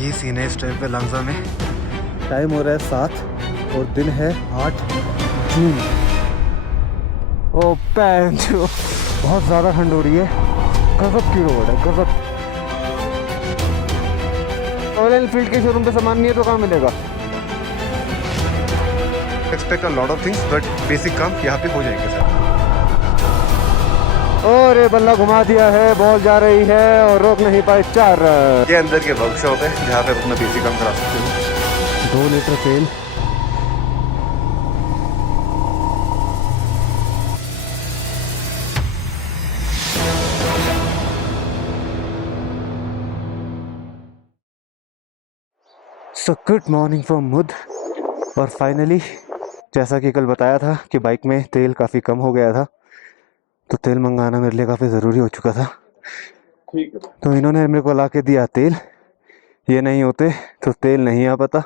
ये सीन है इस टाइम पे लंगजा में। टाइम हो रहा है 7 और दिन है 8 जून। ओ पैन जो बहुत ज़्यादा ठंड हो रही है। गजब की रोड है, गजब। रॉयल एनफील्ड के शोरूम पे सामान नहीं है तो कहाँ मिलेगा? Expect a lot of things but basic काम यहाँ पे हो जाएंगे सर। और ये बल्ला घुमा दिया है, बॉल जा रही है और रोक नहीं पाए 4 रन। ये अंदर के वर्कशॉप है जहाँ पे अपना बेसिक काम करा सकते हो। 2 लीटर तेल, सो गुड मॉर्निंग फ्रॉम मुद। और फाइनली जैसा कि कल बताया था कि बाइक में तेल काफ़ी कम हो गया था, तो तेल मंगाना मेरे लिए काफ़ी ज़रूरी हो चुका था। ठीक है। तो इन्होंने मेरे को ला के दिया तेल। ये नहीं होते तो तेल नहीं आ पाता।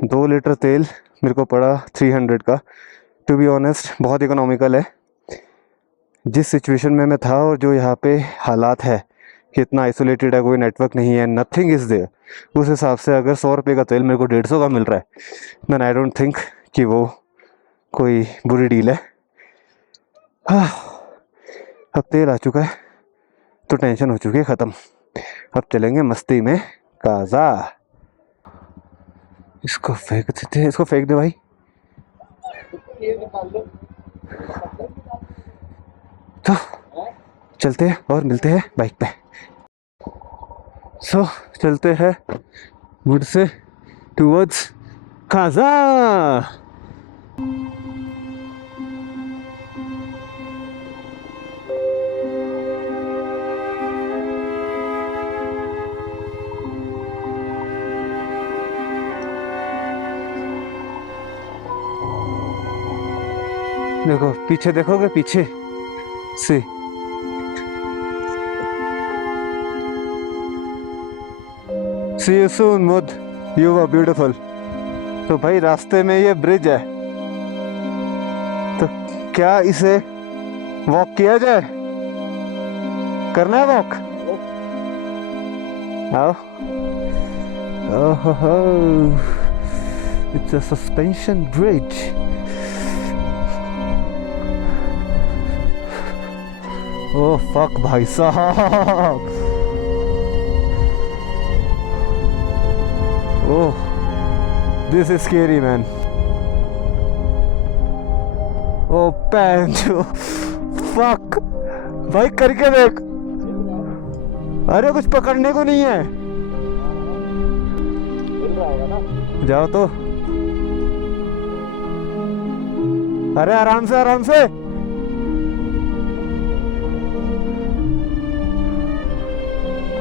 2 लीटर तेल मेरे को पड़ा 300 का। टू बी ऑनेस्ट बहुत इकोनॉमिकल है। जिस सिचुएशन में मैं था और जो यहाँ पे हालात है कि इतना आइसोलेटेड है, कोई नेटवर्क नहीं है, नथिंग इज़ देयर, उस हिसाब से अगर 100 रुपये का तेल मेरे को 150 का मिल रहा है देन आई डोंट थिंक कि वो कोई बुरी डील है। हाँ, अब तेल आ चुका है तो टेंशन हो चुकी है ख़त्म। अब चलेंगे मस्ती में काजा। इसको फेंक देते हैं, इसको फेंक दे भाई। तो चलते हैं और मिलते हैं बाइक पे। सो चलते हैं मुझ से टूवर्ड्स काजा। देखो पीछे, देखोगे पीछे से See you soon, मुद, you are beautiful। तो भाई रास्ते में ये ब्रिज है, तो क्या इसे वॉक किया जाए? करना है वॉक? आओ। ओहो, it's a suspension bridge. Oh fuck भाई साहब। Oh this is scary man. Oh pan जो फक भाई, करके देख। अरे कुछ पकड़ने को नहीं है। जाओ तो। अरे आराम से, आराम से।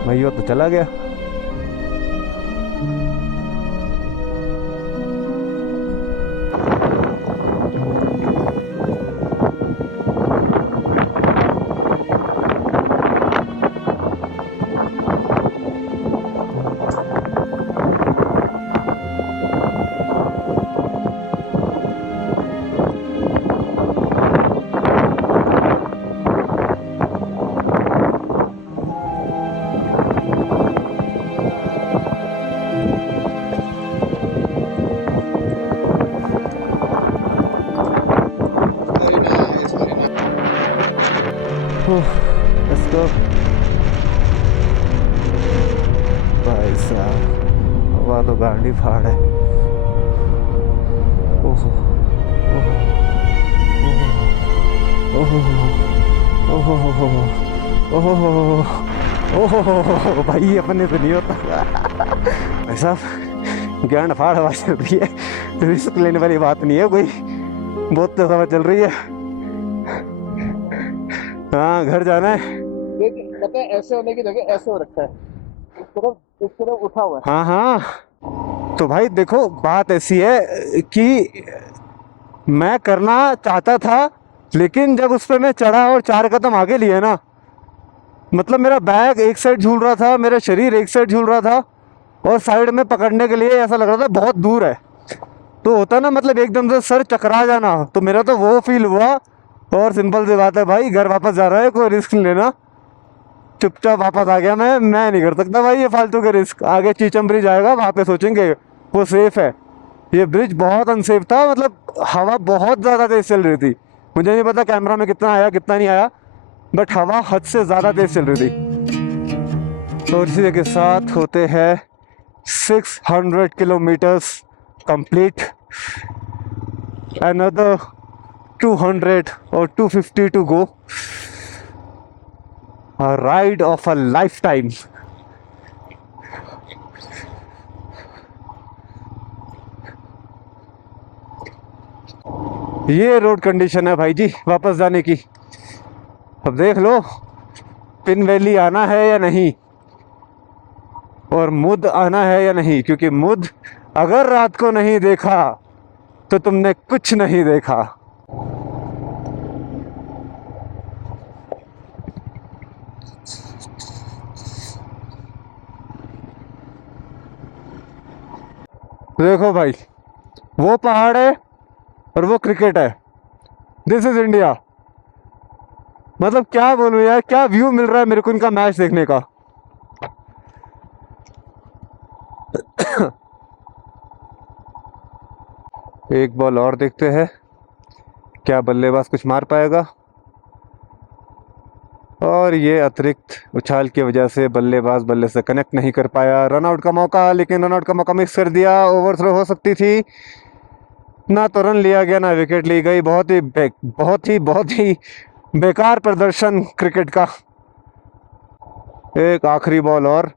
भैया तो चला गया। Let's go। भाई साहब वहाँ तो गांडी फाड़ है। ओहो ओहो ओहो ओहो ओहो ओहो भाई, अपने तो नहीं होता भाई साहब। गांड फाड़ हवा चल रही है, रिस्क लेने वाली बात नहीं है कोई। बहुत तो हवा चल रही है। हाँ घर जाना है। पता है ऐसे होने की जगह ऐसे हो रखा है, इस तरफ उठा हुआ है। हाँ हाँ, तो भाई देखो बात ऐसी है कि मैं करना चाहता था, लेकिन जब उस पर मैं चढ़ा और 4 कदम आगे लिए ना, मतलब मेरा बैग एक साइड झूल रहा था, मेरा शरीर एक साइड झूल रहा था, और साइड में पकड़ने के लिए ऐसा लग रहा था बहुत दूर है। तो होता ना, मतलब एकदम से सर चकरा जाना, तो मेरा तो वो फील हुआ। और सिंपल सी बात है भाई, घर वापस जा रहा है, कोई रिस्क नहीं लेना। चुपचाप वापस आ गया। मैं नहीं कर सकता भाई ये फालतू के रिस्क। आगे चीचम ब्रिज आएगा, वहां पे सोचेंगे वो सेफ है। ये ब्रिज बहुत अनसेफ था, मतलब हवा बहुत ज़्यादा तेज चल रही थी। मुझे नहीं पता कैमरा में कितना आया कितना नहीं आया, बट हवा हद से ज़्यादा तेज चल रही थी। और इसी के साथ होते हैं 600 किलोमीटर्स कंप्लीट। अनदर 200 और 250 to go. A ride of a lifetime. ये रोड कंडीशन है भाई जी वापस जाने की। अब देख लो पिन वैली आना है या नहीं, और मुद आना है या नहीं, क्योंकि मुद अगर रात को नहीं देखा तो तुमने कुछ नहीं देखा। देखो भाई, वो पहाड़ है और वो क्रिकेट है। This is India. मतलब क्या बोलूं यार, क्या व्यू मिल रहा है मेरे को इनका मैच देखने का। एक बॉल और देखते हैं, क्या बल्लेबाज कुछ मार पाएगा। और ये अतिरिक्त उछाल की वजह से बल्लेबाज बल्ले से कनेक्ट नहीं कर पाया। रन आउट का मौका, लेकिन रन आउट का मौका मिस कर दिया। ओवर थ्रो हो सकती थी, ना तो रन लिया गया ना विकेट ली गई। बहुत ही बेकार प्रदर्शन क्रिकेट का। एक आखिरी बॉल और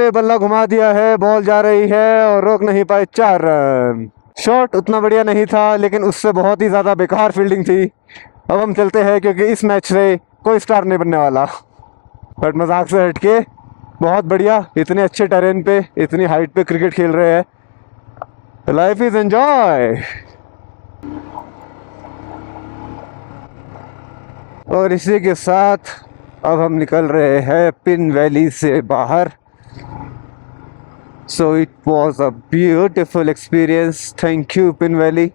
ये बल्ला घुमा दिया है, बॉल जा रही है और रोक नहीं पाए। 4 रन। शॉट उतना बढ़िया नहीं था, लेकिन उससे बहुत ही ज़्यादा बेकार फील्डिंग थी। अब हम चलते हैं, क्योंकि इस मैच से कोई स्टार नहीं बनने वाला। बट मजाक से हटके बहुत बढ़िया, इतने अच्छे टेरेन पे इतनी हाइट पे क्रिकेट खेल रहे हैं। Life is enjoy. और इसी के साथ अब हम निकल रहे हैं पिन वैली से बाहर। So it was a beautiful experience. Thank you pin valley.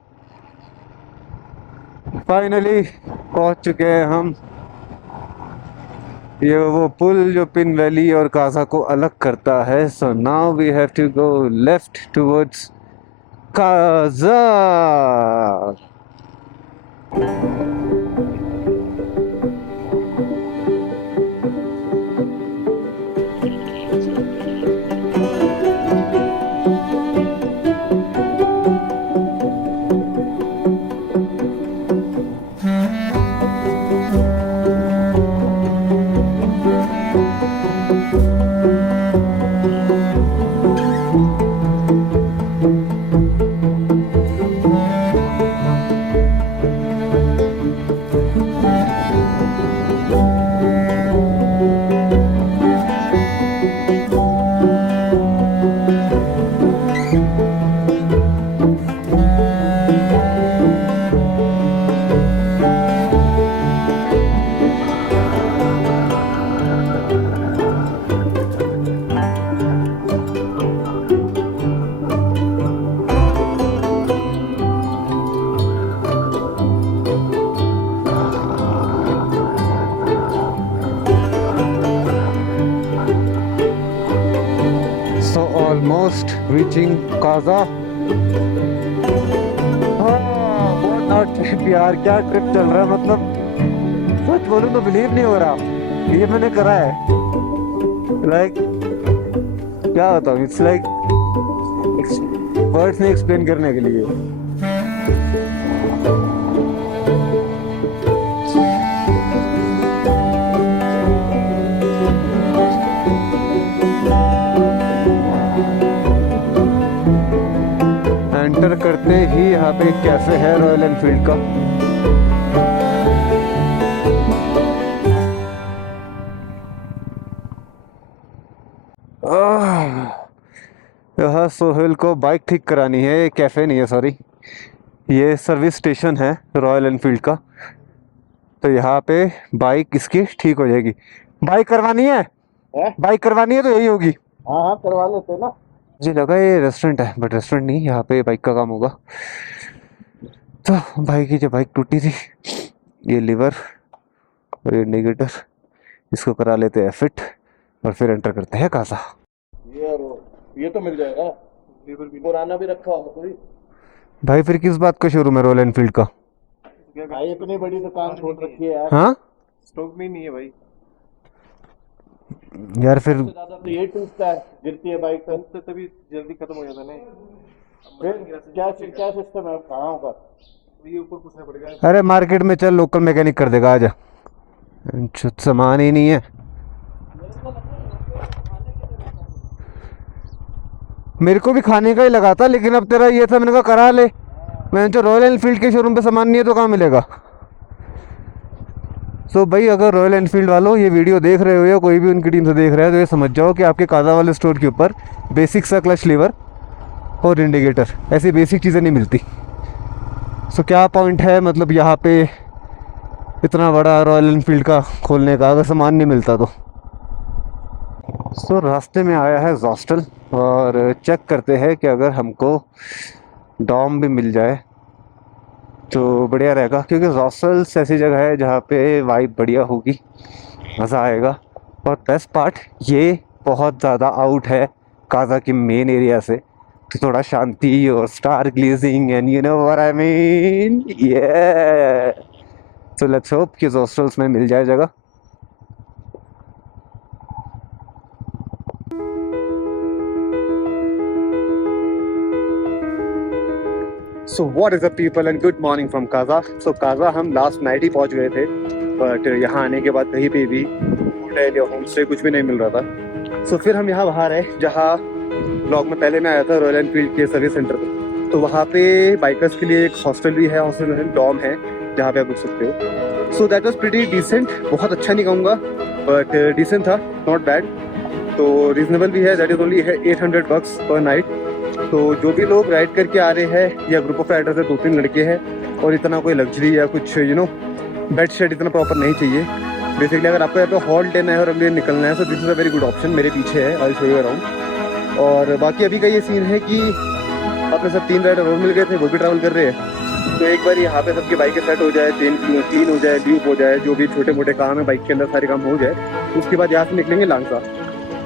Finally पहुंच चुके हैं हम। ये वो पुल जो पिन वैली और काजा को अलग करता है। So now we have to go left towards Kaza. So almost reaching Kaza. What trip यार, क्या ट्रिप चल रहा है। मतलब सच बोलूं तो बिलीव नहीं हो रहा ये मैंने करा है। लाइक क्या बताऊं, इट्स लाइक वर्ड्स नहीं एक्सप्लेन करने के लिए। एंटर करते ही यहाँ पे एक कैफे है रॉयल एनफील्ड का। यहाँ सोहेल को बाइक ठीक करानी है। ये कैफे नहीं है, सॉरी, ये सर्विस स्टेशन है रॉयल एनफील्ड का। तो यहाँ पे बाइक इसकी ठीक हो जाएगी। बाइक करवानी है, बाइक करवानी है तो यही होगी। हाँ हाँ करवा लेते ना। जी लगा ये रेस्टोरेंट है, बट रेस्टोरेंट नहीं, यहाँ पे बाइक का काम होगा। तो भाई की जो बाइक टूटी थी, ये लीवर और ये इंडिकेटर, इसको करा लेते हैं फिट और फिर एंटर करते हैं कासा। ये और ये तो मिल जाएगा, लीवर भी पुराना भी रखा होगा कोई। भाई फिर किस बात का शोरूम है रॉयल एनफील्ड का? भाई इतनी बड़ी दुकान छोड़ रखी है यार। हाँ स्टॉक में नहीं है भाई। यार फिर सबसे ज्यादा तो ये टूटता है, गिरती है बाइक तो तभी जल्दी खत्म हो जाता है ना। फिर क्या सिस्टम है, कहाँ होगा ये, ऊपर पूछना पड़ेगा। अरे मार्केट में चल, लोकल मैकेनिक कर देगा आजा। सामान ही नहीं है। मेरे को भी खाने का ही लगा था, लेकिन अब तेरा ये था, मैंने कहा करा ले। मैं जो रॉयल एनफील्ड के शोरूम पे सामान नहीं है तो कहाँ मिलेगा? सो भाई अगर रॉयल एनफील्ड वालों ये वीडियो देख रहे हो या कोई भी उनकी टीम से देख रहा है तो ये समझ जाओ कि आपके काजा वाले स्टोर के ऊपर बेसिक सा क्लच लीवर और इंडिकेटर, ऐसी बेसिक चीज़ें नहीं मिलती। सो क्या पॉइंट है मतलब यहाँ पे इतना बड़ा रॉयल एनफील्ड का खोलने का अगर सामान नहीं मिलता तो। सो रास्ते में आया है हॉस्टल और चेक करते हैं कि अगर हमको डॉम भी मिल जाए तो बढ़िया रहेगा, क्योंकि हॉस्टल्स ऐसी जगह है जहाँ पे वाइब बढ़िया होगी, मज़ा आएगा। और बेस्ट पार्ट ये बहुत ज़्यादा आउट है काजा के मेन एरिया से, तो थोड़ा शांति और star gazing and you know what I mean, ये सो लेट्स होप कि हॉस्टल्स में मिल जाए जगह। So what is up people and good morning from Kaza. So Kaza हम लास्ट नाइट ही पहुंच गए थे, बट यहाँ आने के बाद कहीं पे भी होटल या होम स्टे कुछ भी नहीं मिल रहा था। सो फिर हम यहाँ बाहर आए जहाँ ब्लॉग में पहले मैं आया था रॉयल एनफील्ड के सर्विस सेंटर पे, तो वहाँ पे बाइकर्स के लिए एक हॉस्टल भी है, हॉस्टल में डॉम है जहाँ पे आप रुक सकते हो। So that was pretty decent, बहुत अच्छा नहीं कहूँगा बट डिसेंट था, नॉट बैड। तो रीजनेबल भी है, दैट इज़ ओनली है $800 पर नाइट। तो जो भी लोग राइड करके आ रहे हैं या ग्रुप ऑफ राइडर्स है, 2-3 लड़के हैं और इतना कोई लग्जरी या कुछ यू नो बेड शेड इतना प्रॉपर नहीं चाहिए। बेसिकली अगर आपको यहाँ पे हॉल्ट लेना है और अगले निकलना है, सो this is a very good option. मेरे पीछे है, आई शो यू अराउंड। और बाकी अभी का ये सीन है कि अपने सब 3 राइडर और मिल गए थे, वो भी ट्रैवल कर रहे हैं। तो एक बार यहाँ पे सबकी बाइकें सेट हो जाए, चेन क्लीन हो जाए, ड्यूब हो जाए, जो भी छोटे मोटे काम है बाइक के अंदर सारे काम हो जाए, उसके बाद यहाँ से निकलेंगे लांगसा।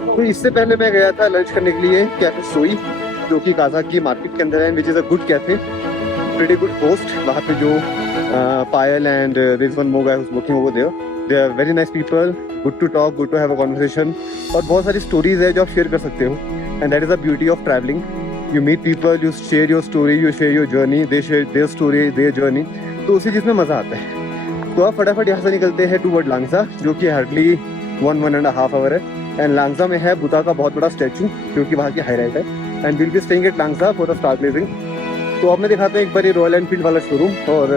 तो इससे पहले मैं गया था लंच करने के लिए कैफे सोई, जो कि काजा की मार्केट के अंदर है, which is a good cafe, pretty good host. वहाँ पे जो पायल एंड रिजवन मोगा है working over there, they are very nice people, good to talk, good to have a conversation, और बहुत सारी स्टोरीज है जो आप शेयर कर सकते हो। And that is the beauty of travelling, you meet people, you share your story, you share your journey, they share their story, their journey, तो उसी चीज़ में मज़ा आता है। तो आप फटाफट यहाँ से निकलते हैं टूवर्ड लांगसा, जो कि हार्डली 1.5 आवर है। एंड लांगसा में है बुद्धा का बहुत बड़ा स्टैचू, जो कि वहाँ की हाईलाइट है। And will be staying at Langza for the star gazing. तो अब मैं दिखाते हैं एक बार ये रॉयल एनफील्ड वाला शोरूम। और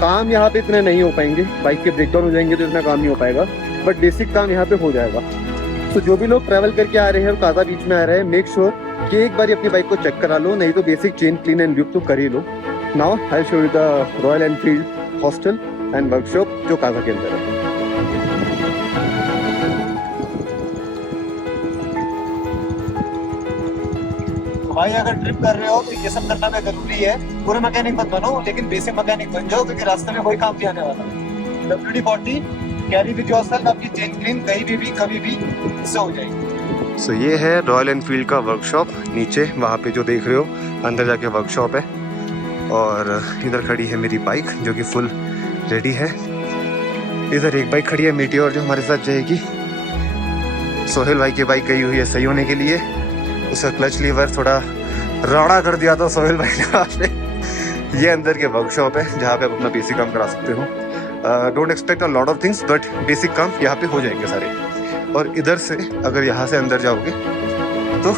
काम यहाँ पे इतने नहीं हो पाएंगे, बाइक के ब्रेकडाउन हो जाएंगे तो इतना काम नहीं हो पाएगा, बट बेसिक काम यहाँ पे हो जाएगा। तो जो भी लोग ट्रैवल करके आ रहे हैं और काजा बीच में आ रहे हैं, मेक श्योर कि एक बार अपनी बाइक को चेक करा लो, नहीं तो basic chain clean and lube तो कर ही लो। Now I show you the Royal Enfield hostel and workshop जो काजा के अंदर है। भाई अगर ट्रिप कर रहे हो तो ये सब करना भी जरूरी है। पूरे मैकेनिक मत बनो, लेकिन बेसिक मैकेनिक बन जाओ, क्योंकि रास्ते में कोई काम नहीं आने वाला। WD-40 कैरी विद योरसेल्फ, आपकी चेन क्लीन कहीं भी कभी भी इससे हो जाएगी। सो ये है रॉयल एनफील्ड का वर्कशॉप, नीचे वहाँ पे जो देख रहे हो अंदर जाके वर्कशॉप है। और इधर खड़ी है मेरी बाइक जो कि फुल रेडी है। इधर एक बाइक खड़ी है मीटियोर जो हमारे साथ जाएगी। सोहेल भाई की बाइक गई हुई है सही होने के लिए, उसका क्लच लीवर थोड़ा राड़ा कर दिया था सोहेल भाई ने वहाँ पे। ये अंदर के वर्कशॉप है जहाँ पे आप अपना बेसिक काम करा सकते हो। Don't expect a lot of things, but basic काम यहाँ पे हो जाएंगे सारे। और इधर से अगर यहाँ से अंदर जाओगे तो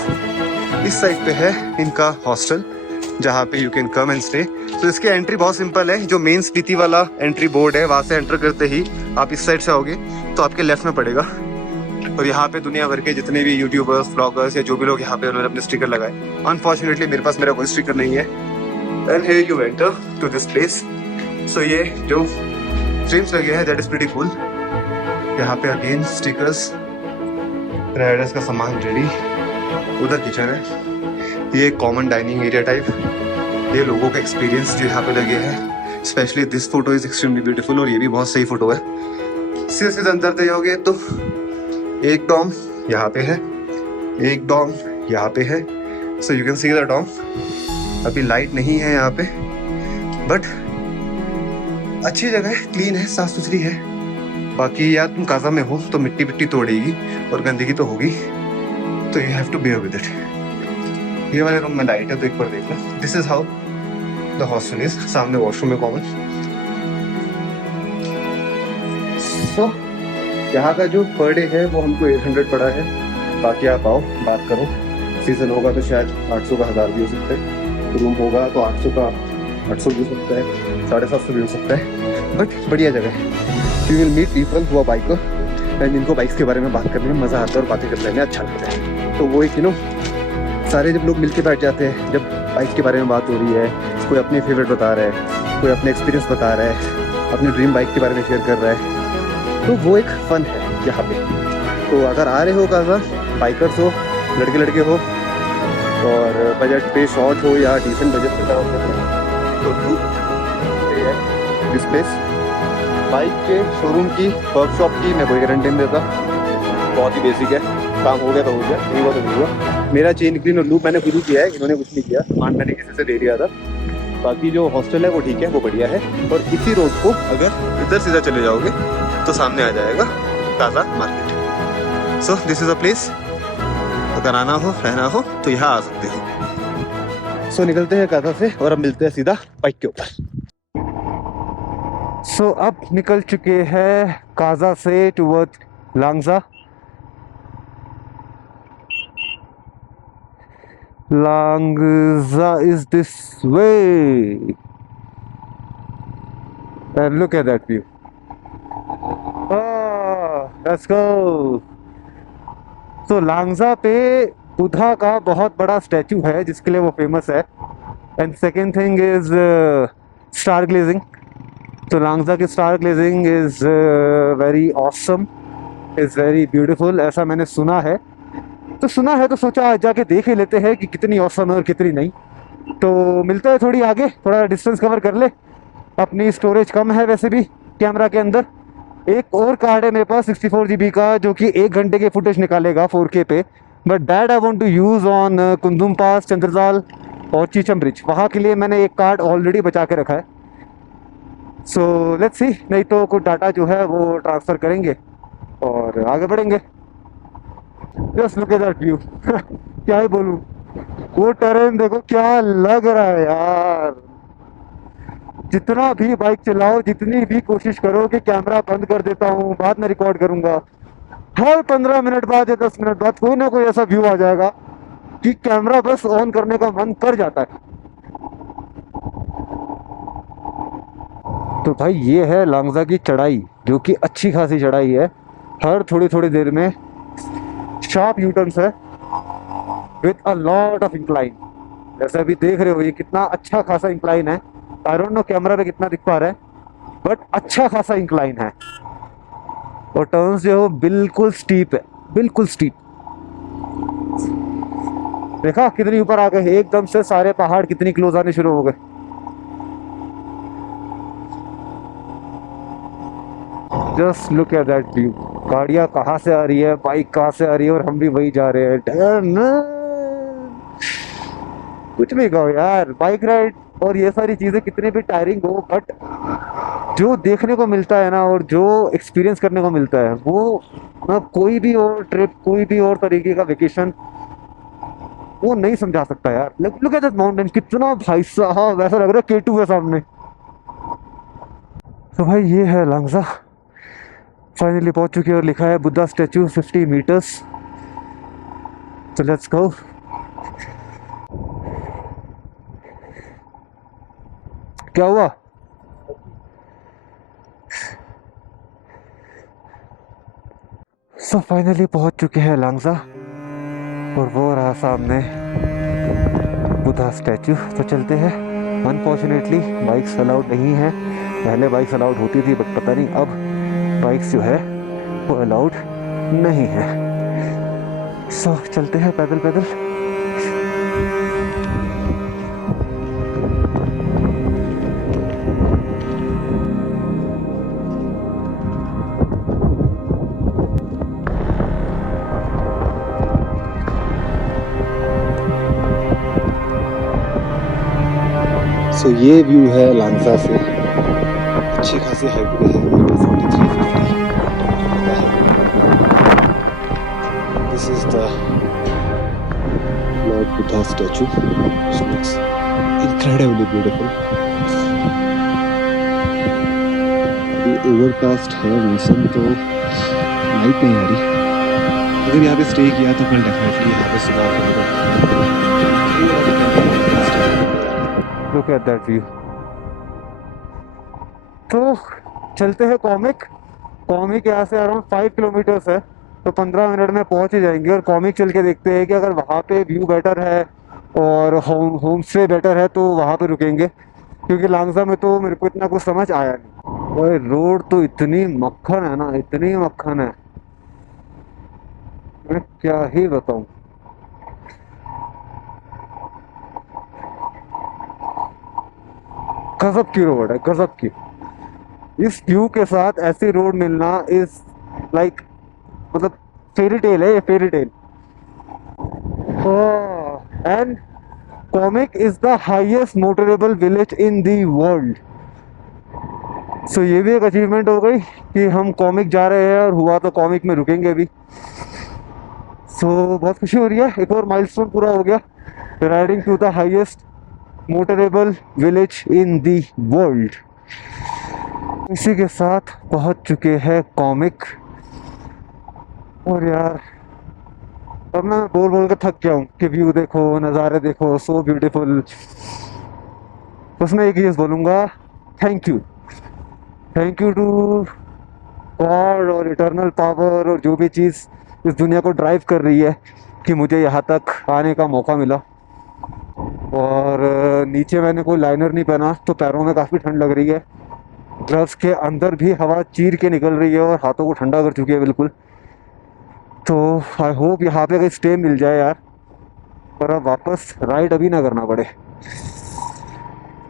इस साइड पे है इनका हॉस्टल, जहाँ पे you can come and stay. तो इसकी एंट्री बहुत सिंपल है, जो मेन स्पीति वाला एंट्री बोर्ड है वहाँ से एंटर करते ही आप इस साइड से आओगे तो आपके लेफ्ट में पड़ेगा। और यहाँ पे दुनिया भर के जितने भी यूट्यूबर्स, ब्लॉगर्स या जो भी लोग यहाँ पे उन्होंने अपने स्टिकर लगाए। अनफॉर्चुनेटली मेरे पास मेरा कोई स्टिकर नहीं है। And here you enter to this place. So ये जो स्ट्रीम्स लगे हैं दैट इज प्रीटी कूल। यहाँ पे अगेन स्टिकर्स, राइडर्स का सामान रेडी। उधर किचन है, ये कॉमन डाइनिंग एरिया टाइप। ये लोगों का एक्सपीरियंस जो यहाँ पे लगे हैं, specially this photo is extremely beautiful, और ये भी बहुत सही फोटो है। सीधे सीधे अंदर दे जाओगे तो एक डॉम यहाँ पे है, एक डॉम यहाँ पे है, so you can see the dorm. अभी लाइट नहीं है यहाँ पे, बट अच्छी जगह है, क्लीन है, साफ सुथरी है। बाकी यार तुम काजा में हो तो मिट्टी मिट्टी तोड़ेगी और गंदगी तो होगी, तो you have to bear with it. ये वाले रूम में लाइट है तो एक बार देख लो। This is how the hostel is. सामने वॉशरूम है कॉमन। सो यहाँ का जो पर डे है वो हमको 800 पड़ा है। बाकी आप आओ बात करो, सीजन होगा तो शायद 800 का 1000 भी हो सकता है, रूम होगा तो 800 का 800 भी हो सकता है, 750 भी हो सकता है। बट बढ़िया जगह है। यू विल मीट पीपल हुआ बाइकर एंड इनको बाइक्स के बारे में बात करने में मज़ा आता है और बातें करने में अच्छा लगता है। तो वो एक सारे जब लोग मिलके बैठ जाते हैं, जब बाइक के बारे में बात हो रही है, कोई अपने फेवरेट बता रहा है, कोई अपने एक्सपीरियंस बता रहा है, अपनी ड्रीम बाइक के बारे में शेयर कर रहा है, तो वो एक फ़न है यहाँ पे। तो अगर आ रहे हो काजा, बाइकर्स हो, लड़के लड़के हो, और बजट पे शॉर्ट हो या डिसेंट बजट पे तो डू दिस प्लेस। बाइक के शोरूम की, वर्कशॉप की मैं कोई गारंटी नहीं देता, बहुत ही बेसिक है, काम हो गया तो हो गया, नहीं हुआ तो नहीं हुआ। मेरा चेन क्लीन और लूप मैंने खुद ही किया है, इन्होंने कुछ नहीं किया, सामान मैंने किसी से ले लिया था। बाकी जो हॉस्टल है वो ठीक है, वो बढ़िया है। और इसी रोड को अगर इधर सीधा चले जाओगे तो सामने आ जाएगा Kaza market. So this is a place, अगर आना हो रहना हो तो यहाँ आ सकते हो। सो निकलते हैं काजा से और अब मिलते हैं सीधा बाइक के ऊपर। सो अब निकल चुके हैं काजा से towards Langza. Langza is this way, and look at that view. Let's go. So Langza पे बुद्धा का बहुत बड़ा स्टैचू है जिसके लिए वो फेमस है। And second thing is star gazing. तो लांगजा की star glazing is very awesome, is very beautiful, ऐसा मैंने सुना है। तो सुना है तो सोचा आज जाके देख ही लेते हैं कि कितनी औसम है और कितनी नहीं। तो मिलते हैं थोड़ी आगे, थोड़ा डिस्टेंस कवर कर ले। अपनी स्टोरेज कम है वैसे भी कैमरा के अंदर। एक और कार्ड है मेरे पास 64 GB का, जो कि 1 घंटे की फुटेज निकालेगा 4K पे। But that I want to use on Kunzum pass, Chandratal और चीचम ब्रिज। वहाँ के लिए मैंने एक कार्ड ऑलरेडी बचा के रखा है। सो लेट्स सी, नहीं तो कुछ डाटा जो है वो ट्रांसफ़र करेंगे और आगे बढ़ेंगे। Just look at that view. क्या ही बोलूं, वो टेरेन देखो क्या लग रहा है यार। जितना भी बाइक चलाओ, जितनी भी कोशिश करो कि कैमरा बंद कर देता हूँ, बाद में रिकॉर्ड करूंगा, हर 15 मिनट बाद या 10 मिनट बाद कोई ना कोई ऐसा व्यू आ जाएगा कि कैमरा बस ऑन करने का मन कर जाता है। तो भाई ये है लांगजा की चढ़ाई, जो कि अच्छी खासी चढ़ाई है। हर थोड़ी थोड़ी देर में शार्प यूटर्न्स है with a lot of incline. जैसे अभी देख रहे हो ये कितना अच्छा खासा इंक्लाइन है। आई डोंट नो कैमरा पे कितना दिख पा रहा है, बट अच्छा खासा इंक्लाइन है। और टर्न्स जो है बिल्कुल स्टीप है, बिल्कुल स्टीप। देखा कितनी ऊपर आ गए, एकदम से सारे पहाड़ कितनी क्लोज आने शुरू हो गए। Just look at that view. गाड़ियाँ कहाँ से आ रही है, बाइक कहाँ से आ रही है, और हम भी वही जा रहे हैं। कुछ भी कहो यार, बाइक राइड और ये सारी चीज़ें कितनी भी टायरिंग हो, बट जो देखने को मिलता है ना और जो एक्सपीरियंस करने को मिलता है, वो ना कोई भी और ट्रिप, कोई भी और तरीके का वेकेशन वो नहीं समझा सकता यार। लुक एट दैट माउंटेन, कितना भाई साहब, वैसा लग रहा है K2 है सामने। तो भाई ये है लांगजा, फाइनली पहुंच चुके हैं और लिखा है बुद्धा स्टैचू 50 मीटर्स। तो लेट्स गो। क्या हुआ? सो फाइनली पहुंच चुके हैं लांगजा, और वो रहा सामने बुद्धा स्टैचू। तो चलते हैं। अनफॉर्चुनेटली बाइक्स अलाउड नहीं है। पहले बाइक्स अलाउड होती थी, बट पता नहीं अब बाइक्स जो है वो अलाउड नहीं है। सो चलते हैं पैदल पैदल। सो ये व्यू है लांगसा से, अच्छी खासी हाइट पे है, 4350 this is the Lord Buddha statue, which looks incredibly beautiful. ये ओवरकास्ट है मौसम, तो लाइट नहीं आ रही। अगर यहाँ पे स्टे किया तो कल डेफिनेटली यहाँ पे सुबह लुक एट दैट व्यू। तो चलते हैं कॉमिक यहाँ से अराउंड 5 किलोमीटर्स है, तो 15 मिनट में पहुँच ही जाएंगे। और कॉमिक चल के देखते हैं कि अगर वहाँ पे व्यू बेटर है और होम स्टे बेटर है तो वहाँ पे रुकेंगे, क्योंकि लांगसा में तो मेरे को इतना कुछ समझ आया नहीं। और रोड तो इतनी मक्खन है ना, इतनी मक्खन है, मैं क्या ही बताऊं। गजब की रोड है, गजब की। इस व्यू के साथ ऐसी रोड मिलना इज लाइक, मतलब फेरी टेल है ये, fairy tale. And Komic is the highest motorable village in the world. So ये भी एक अचीवमेंट हो गई कि हम कॉमिक जा रहे हैं, और हुआ तो कॉमिक में रुकेंगे भी। सो बहुत खुशी हो रही है, एक और माइलस्टोन पूरा हो गया, riding to the highest motorable village in the world. इसी के साथ पहुंच चुके हैं कॉमिक। और यार अब मैं बोल बोल के थक गया हूँ कि व्यू देखो, नज़ारे देखो, सो ब्यूटीफुल। बस मैं एक चीज़ बोलूँगा, थैंक यू टू गॉड और इटर्नल पावर और जो भी चीज़ इस दुनिया को ड्राइव कर रही है कि मुझे यहाँ तक आने का मौका मिला। और नीचे मैंने कोई लाइनर नहीं पहना, तो पैरों में काफ़ी ठंड लग रही है। ग्लव्स के अंदर भी हवा चीर के निकल रही है और हाथों को ठंडा कर चुकी है बिल्कुल। तो आई होप यहाँ पे कहीं स्टे मिल जाए यार, पर अब वापस राइड अभी ना करना पड़े।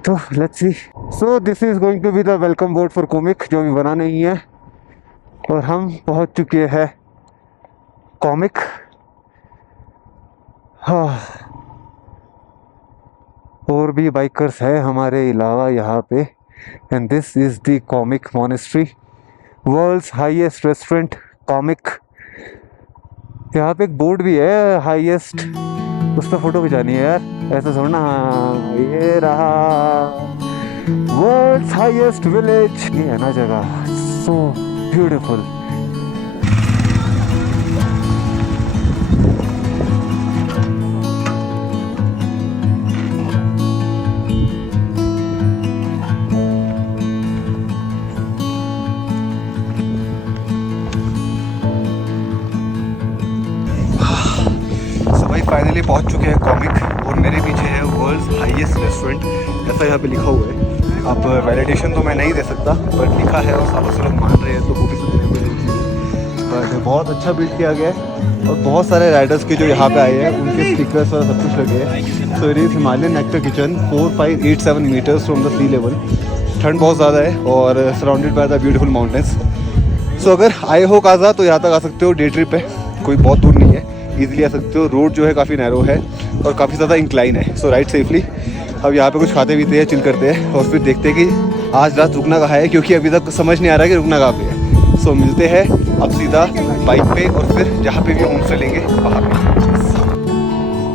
तो let's see. So this is going to be the welcome board for Komic, जो अभी बना नहीं है। और हम पहुँच चुके हैं कॉमिक। हाँ, और भी बाइकर्स है हमारे अलावा यहाँ पे। And this is the Komic monastery, world's highest restaurant Komic. यहाँ पे एक बोर्ड भी है हाईएस्ट, उस पर फोटो खिंचानी है यार, ऐसा थोड़ा। हाँ ये रहा, वर्ल्ड्स हाईएस्ट विलेज, ये है ना जगह, सो ब्यूटीफुल। फाइनली पहुंच चुके हैं कॉमिक, और मेरे पीछे है वर्ल्ड्स हाईएस्ट रेस्टोरेंट, ऐसा यहाँ पे लिखा हुआ है। अब वैलिडेशन तो मैं नहीं दे सकता, बट लिखा है और सालों से लोग मान रहे हैं, तो वो भी सुनने को चाहिए। बट बहुत अच्छा बिल्ड किया गया है, और बहुत सारे राइडर्स के जो यहाँ पे आए हैं उनके स्टिकर्स और सब कुछ लगे हैं। So it is Himalayan nectar kitchen, 4587 meters from the sea level. ठंड बहुत ज़्यादा है और surrounded by the beautiful mountains. So अगर आए हो काजा तो यहाँ तक आ सकते हो, डे ट्रिप है, कोई बहुत दूर नहीं है, ईजिली आ सकते हो। रोड जो है काफ़ी नैरो है और काफ़ी ज़्यादा इंक्लाइन है, सो राइड सेफली। अब यहाँ पे कुछ खाते पीते हैं, चिल करते हैं, और फिर देखते हैं कि आज रात रुकना कहाँ है, क्योंकि अभी तक समझ नहीं आ रहा कि रुकना कहाँ पे है। सो मिलते हैं अब सीधा बाइक पे, और फिर जहाँ पे भी होम स्टे लेंगे वहाँ पे।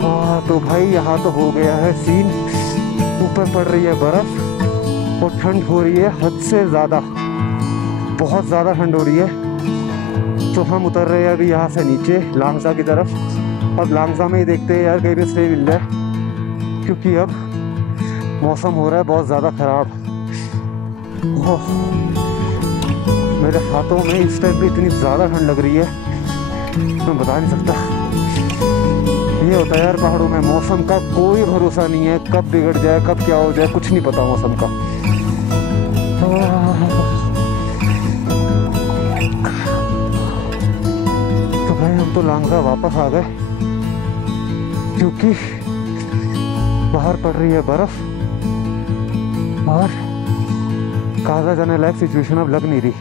हाँ तो भाई यहाँ तो हो गया है सीन, ऊपर पड़ रही है बर्फ़ और ठंड हो रही है हद से ज़्यादा, बहुत ज़्यादा ठंड हो रही है। तो हम उतर रहे हैं अभी यहाँ से नीचे लांगसा की तरफ। अब लांगसा में ही देखते हैं यार कहीं भी स्टे मिल जाए, क्योंकि अब मौसम हो रहा है बहुत ज़्यादा ख़राब। मेरे हाथों में इस टाइम पे इतनी ज़्यादा ठंड लग रही है, मैं बता नहीं सकता। ये होता है यार पहाड़ों में, मौसम का कोई भरोसा नहीं है, कब बिगड़ जाए कब क्या हो जाए कुछ नहीं पता मौसम का। हम तो लांगसा वापस आ गए, क्योंकि बाहर पड़ रही है बर्फ और काजा जाने लायक सिचुएशन अब लग नहीं रही।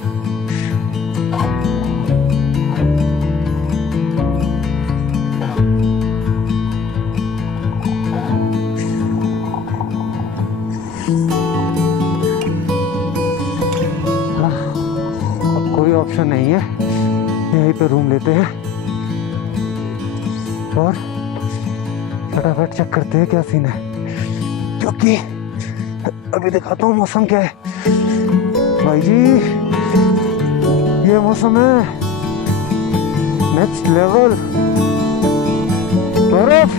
अब कोई ऑप्शन नहीं है, यहीं पे रूम लेते हैं और फटाफट चेक करते हैं क्या सीन है, क्योंकि अभी दिखाता हूँ मौसम क्या है। भाई जी ये मौसम है नेक्स्ट लेवल, बर्फ।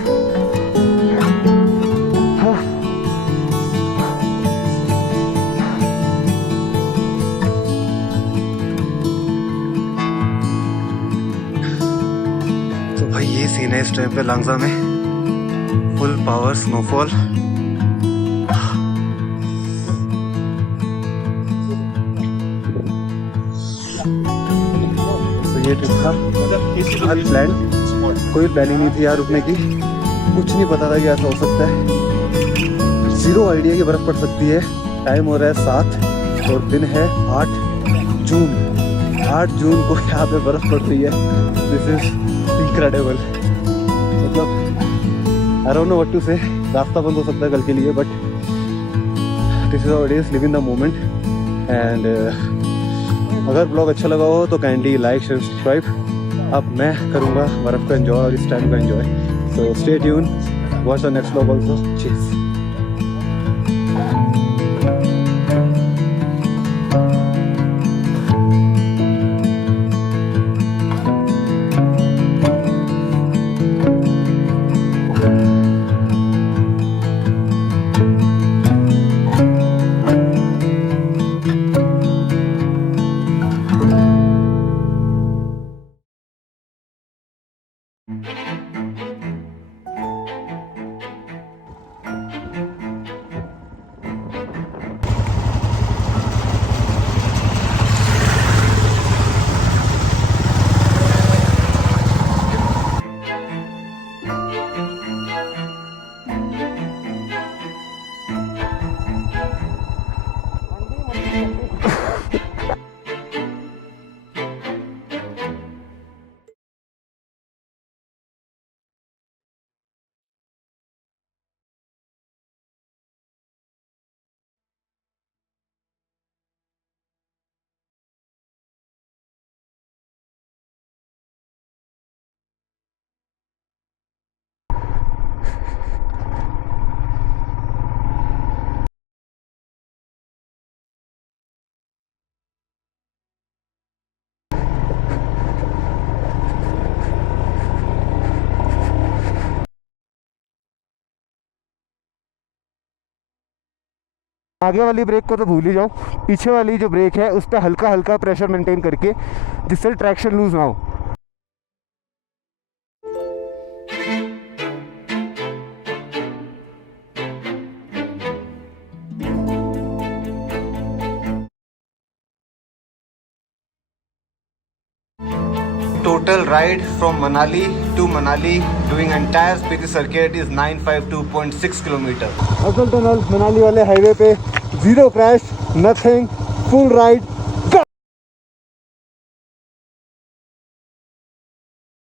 तो भाई ये सीन है इस टाइम पे लांगजा में, फुल पावर स्नोफॉल। तो ये ट्रिप था प्लान, कोई प्लानिंग नहीं थी यार रुकने की, कुछ नहीं पता था कि ऐसा हो सकता है, जीरो आइडिया कि बर्फ़ पड़ सकती है। टाइम हो रहा है 7 और दिन है 8 जून। 8 जून को यहाँ पे बर्फ़ पड़ रही है। This is incredible. मतलब I don't know what to say, रास्ता बंद हो सकता है कल के लिए, but this is how it is, live in the moment. And अगर ब्लॉग अच्छा लगा हो तो काइंडली लाइक शेयर सब्सक्राइब। अब मैं करूँगा बर्फ़ का एंजॉय और इस टाइम का enjoy. So stay tuned, watch the next blog also. चीज़ आगे वाली ब्रेक को तो भूल ही जाओ, पीछे वाली जो ब्रेक है उस पर हल्का हल्का प्रेशर मेंटेन करके, जिससे ट्रैक्शन लूज ना हो। Total ride from Manali to Manali doing entire Spiti circuit is 952.6 km. असल टनल मनाली वाले हाईवे पे, zero crash, nothing, full ride,